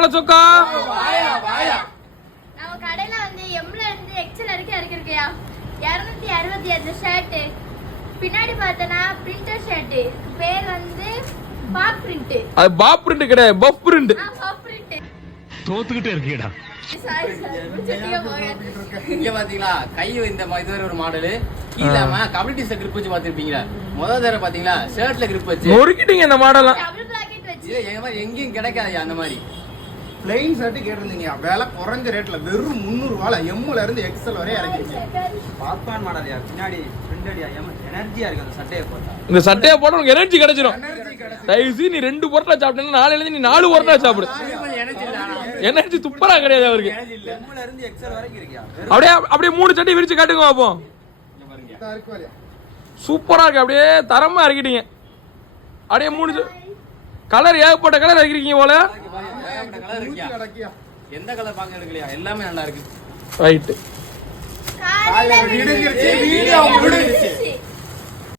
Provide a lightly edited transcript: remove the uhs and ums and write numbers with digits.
மாம்பழ சொக்கா. நம்ம கடையில வந்து எம்ல இருந்து எக்ஸல் வரைக்கும் இறக்கிருக்கியா 265 ஷர்ட். பின்னாடி பார்த்தனா பிரிண்டர் ஷர்ட். பேர் வந்து பாப் பிரிண்ட். அது பாப் பிரிண்ட் கிடையாது, பஃப் பிரிண்ட். Pop print. தோத்துக்கிட்டே இருக்கீடா. Sorry sir. முடிச்சிட்டீங்க போங்க. இங்க பாத்தீங்களா கை இந்த இதுவரை ஒரு மாடல் கீழாம கம்யூனிட்டிஸ்ல கிரிப் வச்சு பாத்திருப்பீங்களா. முதல் தடவை பாத்தீங்களா ஷர்ட்ல கிரிப் வச்சு நொறுக்கிட்டீங்க இந்த மாடலாம். டபுள் பிளாக்கெட் வச்சு. இது எங்க மாதிரி எங்கேயும் கிடைக்காது அந்த மாதிரி. பிளைன் ஷர்ட் கேட்டிருந்தீங்க, விலை குறைஞ்ச ரேட்ல வெறும் 300 ரூபால எம்ல இருந்து எக்ஸல் வரை இறக்கிருக்கீங்க. பாப்கார்ன் மாடல்யா, பின்னாடி பிரிண்டடியா, எனர்ஜியா இருக்கு அந்த சட்டையை போட்டா. இந்த சட்டையை போட உனக்கு எனர்ஜி கிடைச்சிடும். தயவுசி நீ 2 பொருளா சாப்பிட்டேன்னா நாளையில நீ 4 பொருளா சாப்பிடு. எனர்ஜி துப்பரா கிடையாது அவருக்கு. எம்ல இருந்து எக்ஸல் வரைக்கும் இருக்கியா. அப்படியே 3 சட்டை விரிச்சு காட்டுங்க பாப்போம். சூப்பரா இருக்கு, அப்படியே தரமா இறக்கிட்டீங்க. அப்படியே 3 கலர் ஏகப்பட்ட கலர் இறக்கிறீங்க போல. எந்த கலர் பாக்க எடுக்கலையா, எல்லாமே நல்லா இருக்கு. ரைட். காலையில வீடியோ முடிஞ்சிருச்சு.